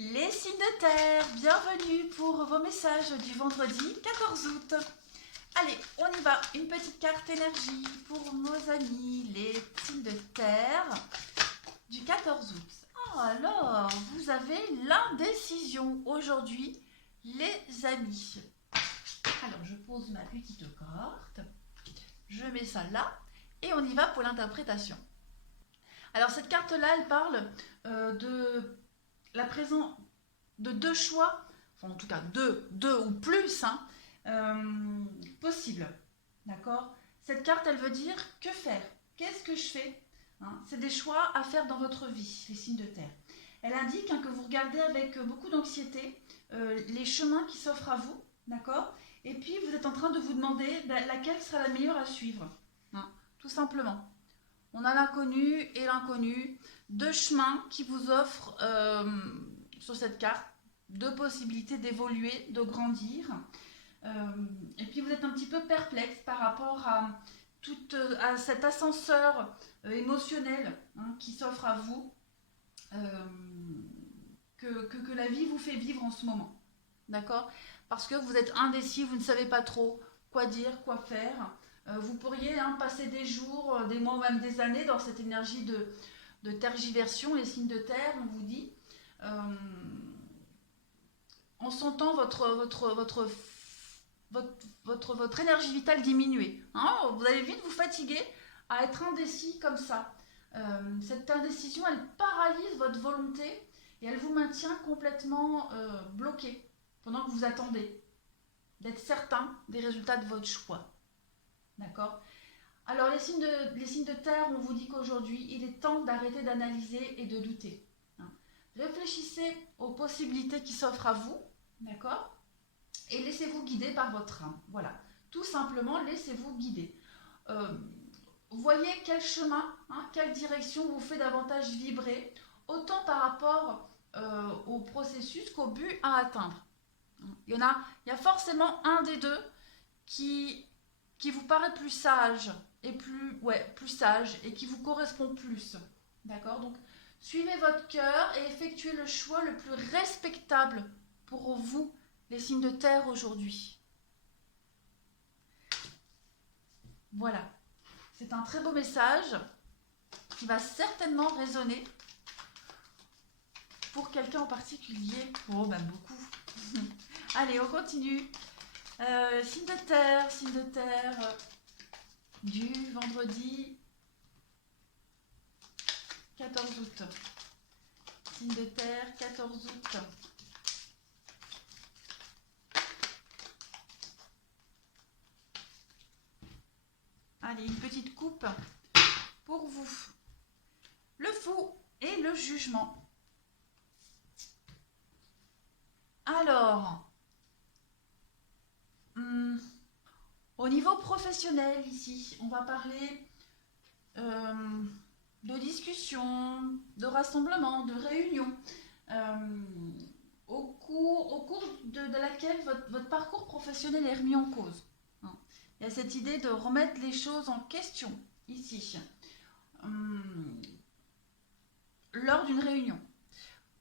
Les signes de terre, bienvenue pour vos messages du vendredi 14 août. Allez, on y va. Une petite carte énergie pour nos amis, les signes de terre du 14 août. Alors, vous avez l'indécision aujourd'hui, les amis. Alors, je pose ma petite carte, je mets ça là et on y va pour l'interprétation. Alors, cette carte-là, elle parle de la présence de deux choix, enfin en tout cas deux ou plus, possibles. D'accord? Cette carte, elle veut dire que faire? Qu'est-ce que je fais? C'est des choix à faire dans votre vie, les signes de terre. Elle indique que vous regardez avec beaucoup d'anxiété les chemins qui s'offrent à vous, d'accord? Et puis vous êtes en train de vous demander laquelle sera la meilleure à suivre, tout simplement. On a l'inconnu et l'inconnu, deux chemins qui vous offrent sur cette carte, deux possibilités d'évoluer, de grandir. Et puis vous êtes un petit peu perplexe par rapport à cet ascenseur émotionnel qui s'offre à vous, que la vie vous fait vivre en ce moment. D'accord? Parce que vous êtes indécis, vous ne savez pas trop quoi dire, quoi faire. Vous pourriez passer des jours, des mois ou même des années dans cette énergie de tergiversion, les signes de terre, on vous dit, en sentant votre énergie vitale diminuer. Vous allez vite vous fatiguer à être indécis comme ça. Cette indécision, elle paralyse votre volonté et elle vous maintient complètement bloqué pendant que vous attendez d'être certain des résultats de votre choix. D'accord? Alors les signes de terre, on vous dit qu'aujourd'hui, il est temps d'arrêter d'analyser et de douter. Réfléchissez aux possibilités qui s'offrent à vous, d'accord? Et laissez-vous guider par votre âme. Voilà, tout simplement, laissez-vous guider. Voyez quel chemin, quelle direction vous fait davantage vibrer, autant par rapport au processus qu'au but à atteindre. Il y a forcément un des deux qui vous paraît plus sage et plus sage et qui vous correspond plus. D'accord? Donc, suivez votre cœur et effectuez le choix le plus respectable pour vous, les signes de terre aujourd'hui. Voilà. C'est un très beau message qui va certainement résonner pour quelqu'un en particulier. Oh, beaucoup. Allez, on continue. Signe de terre du vendredi 14 août. Signe de terre, 14 août. Allez, une petite coupe pour vous. Le fou et le jugement. Alors, au niveau professionnel ici, on va parler de discussions, de rassemblements, de réunions, au cours de laquelle votre parcours professionnel est remis en cause. Il y a cette idée de remettre les choses en question ici, lors d'une réunion.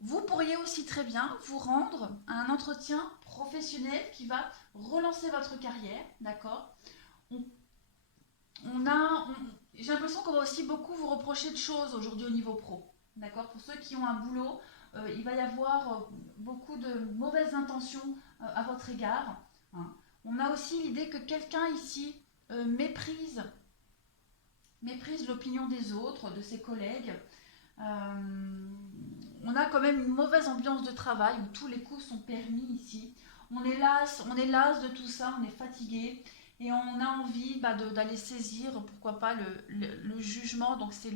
Vous pourriez aussi très bien vous rendre à un entretien professionnel qui va relancer votre carrière, d'accord? J'ai l'impression qu'on va aussi beaucoup vous reprocher de choses aujourd'hui au niveau pro, d'accord? Pour ceux qui ont un boulot, il va y avoir beaucoup de mauvaises intentions à votre égard. On a aussi l'idée que quelqu'un ici méprise l'opinion des autres, de ses collègues. On a quand même une mauvaise ambiance de travail où tous les coups sont permis ici. On est las de tout ça, on est fatigué et on a envie d'aller saisir, pourquoi pas, le jugement. Donc c'est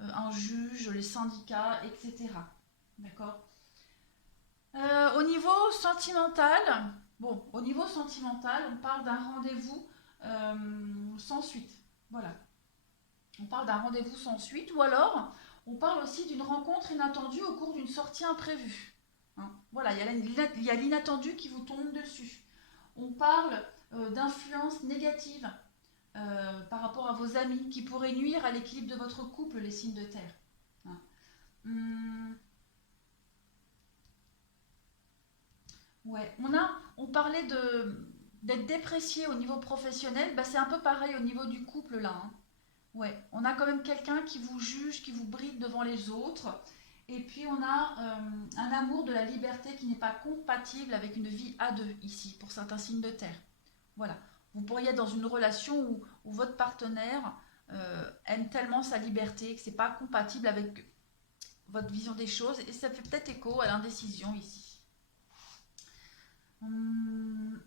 un juge, les syndicats, etc. D'accord? Au niveau sentimental, on parle d'un rendez-vous sans suite. Voilà. On parle d'un rendez-vous sans suite, ou alors on parle aussi d'une rencontre inattendue au cours d'une sortie imprévue. Voilà, il y a l'inattendu qui vous tombe dessus. On parle d'influence négative par rapport à vos amis qui pourraient nuire à l'équilibre de votre couple, les signes de terre. Ouais, on parlait d'être déprécié au niveau professionnel, bah c'est un peu pareil au niveau du couple là, hein. Ouais, on a quand même quelqu'un qui vous juge, qui vous bride devant les autres. Et puis on a un amour de la liberté qui n'est pas compatible avec une vie à deux ici, pour certains signes de terre. Voilà. Vous pourriez être dans une relation où votre partenaire aime tellement sa liberté que c'est pas compatible avec votre vision des choses et ça fait peut-être écho à l'indécision ici. Hum,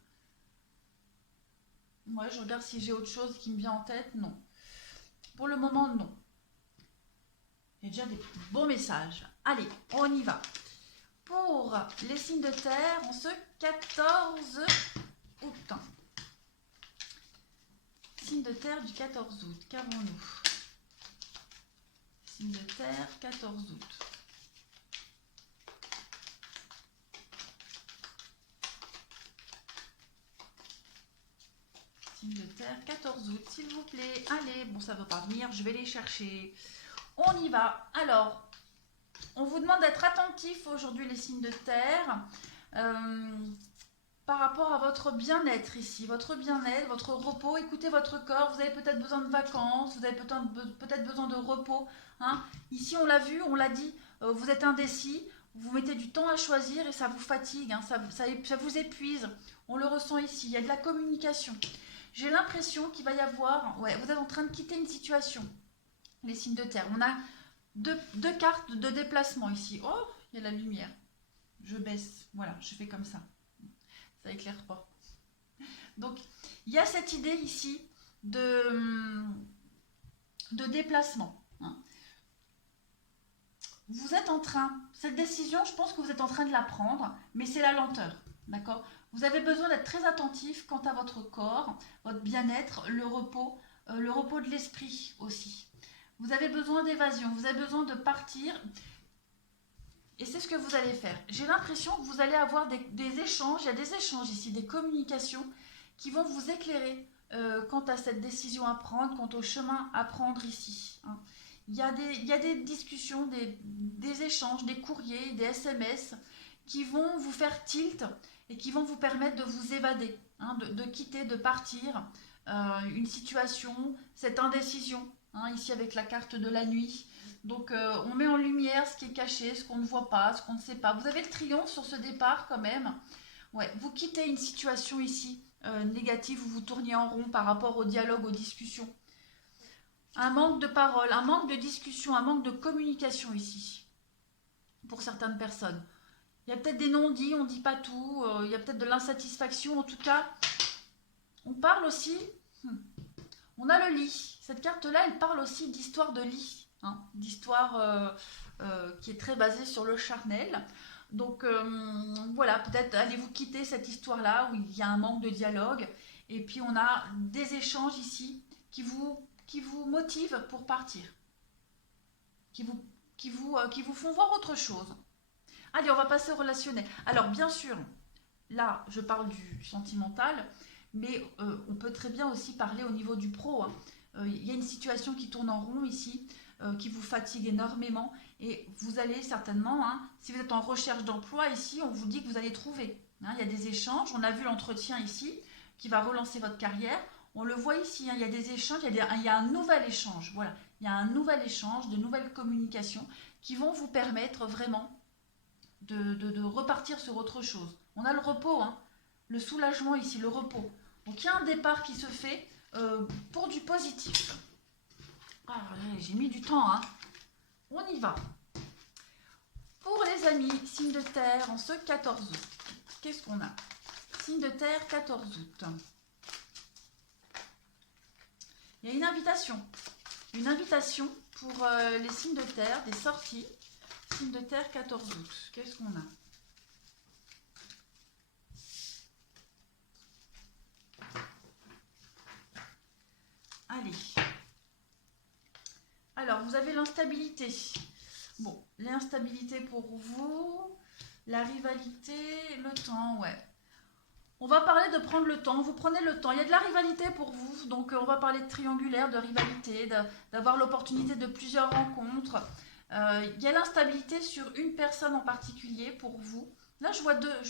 ouais, je regarde si j'ai autre chose qui me vient en tête. Non. Pour le moment, non. Il y a déjà des bons messages. Allez, on y va. Pour les signes de terre, en ce 14 août. Signe de terre du 14 août, qu'avons-nous? Signe de terre, 14 août. Signe de terre, 14 août, s'il vous plaît. Allez, bon, ça ne veut pas venir, je vais les chercher. On y va. Alors, on vous demande d'être attentif aujourd'hui, les signes de terre, par rapport à votre bien-être ici, votre bien-être, votre repos. Écoutez votre corps, vous avez peut-être besoin de vacances, vous avez peut-être besoin de repos, hein. Ici, on l'a vu, on l'a dit, vous êtes indécis, vous mettez du temps à choisir et ça vous fatigue, hein, ça vous épuise. On le ressent ici, il y a de la communication. J'ai l'impression qu'il va y avoir, ouais, vous êtes en train de quitter une situation, les signes de terre. On a deux cartes de déplacement ici. Oh, il y a la lumière. Je baisse, voilà, je fais comme ça. Ça éclaire pas. Donc, il y a cette idée ici de déplacement, hein. Vous êtes en train, cette décision, je pense que vous êtes en train de la prendre, mais c'est la lenteur, d'accord? Vous avez besoin d'être très attentif quant à votre corps, votre bien-être, le repos de l'esprit aussi. Vous avez besoin d'évasion, vous avez besoin de partir. Et c'est ce que vous allez faire. J'ai l'impression que vous allez avoir des échanges, il y a des échanges ici, des communications qui vont vous éclairer quant à cette décision à prendre, quant au chemin à prendre ici, hein. Il y a des discussions, des échanges, des courriers, des SMS qui vont vous faire tilt et qui vont vous permettre de vous évader, hein, de quitter, de partir une situation, cette indécision, hein, ici avec la carte de la nuit. Donc on met en lumière ce qui est caché, ce qu'on ne voit pas, ce qu'on ne sait pas. Vous avez le triomphe sur ce départ quand même. Ouais, vous quittez une situation ici négative où vous tourniez en rond par rapport au dialogue, aux discussions. Un manque de parole, un manque de discussion, un manque de communication ici pour certaines personnes. Il y a peut-être des non-dits, on ne dit pas tout, il y a peut-être de l'insatisfaction. En tout cas, on parle aussi, on a le lit. Cette carte-là, elle parle aussi d'histoire de lit, hein, d'histoire qui est très basée sur le charnel. Donc voilà, peut-être allez-vous quitter cette histoire-là où il y a un manque de dialogue. Et puis on a des échanges ici qui vous motivent pour partir, qui vous font voir autre chose. Allez, on va passer au relationnel. Alors bien sûr, là je parle du sentimental, mais on peut très bien aussi parler au niveau du pro, hein. Il y a une situation qui tourne en rond ici, qui vous fatigue énormément, et vous allez certainement, hein, si vous êtes en recherche d'emploi ici, on vous dit que vous allez trouver, hein. Il y a des échanges, on a vu l'entretien ici, qui va relancer votre carrière, on le voit ici, hein, il y a des échanges, il y a un nouvel échange, voilà, il y a un nouvel échange, de nouvelles communications, qui vont vous permettre vraiment de repartir sur autre chose. On a le repos, hein, le soulagement ici, le repos. Donc il y a un départ qui se fait pour du positif. Ah, j'ai mis du temps, hein. On y va. Pour les amis, signe de terre en ce 14 août. Qu'est-ce qu'on a? Signe de terre, 14 août. Il y a une invitation. Une invitation pour les signes de terre, des sorties. Signe de terre, 14 août. Qu'est-ce qu'on a? Allez. Alors, vous avez l'instabilité. Bon, l'instabilité pour vous, la rivalité, le temps, ouais. On va parler de prendre le temps, vous prenez le temps. Il y a de la rivalité pour vous, donc on va parler de triangulaire, de rivalité, d'avoir l'opportunité de plusieurs rencontres. Il y a l'instabilité sur une personne en particulier pour vous. Là, je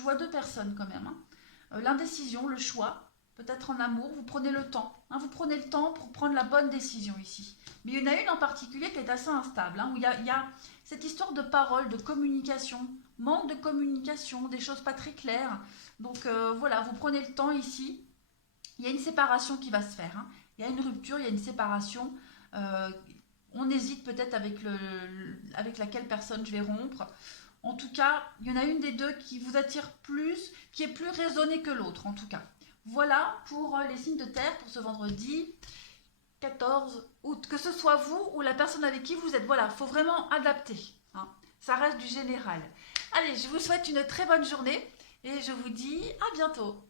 vois deux personnes quand même, hein. L'indécision, le choix, peut-être en amour, vous prenez le temps. Hein, vous prenez le temps pour prendre la bonne décision ici. Mais il y en a une en particulier qui est assez instable, hein, où il y a cette histoire de parole, de communication, manque de communication, des choses pas très claires. Donc voilà, vous prenez le temps ici. Il y a une séparation qui va se faire, hein. Il y a une rupture, il y a une séparation. Euh, on hésite peut-être avec laquelle personne je vais rompre. En tout cas, il y en a une des deux qui vous attire plus, qui est plus raisonnée que l'autre en tout cas. Voilà pour les signes de terre pour ce vendredi 14 août. Que ce soit vous ou la personne avec qui vous êtes, voilà, il faut vraiment adapter, hein. Ça reste du général. Allez, je vous souhaite une très bonne journée et je vous dis à bientôt.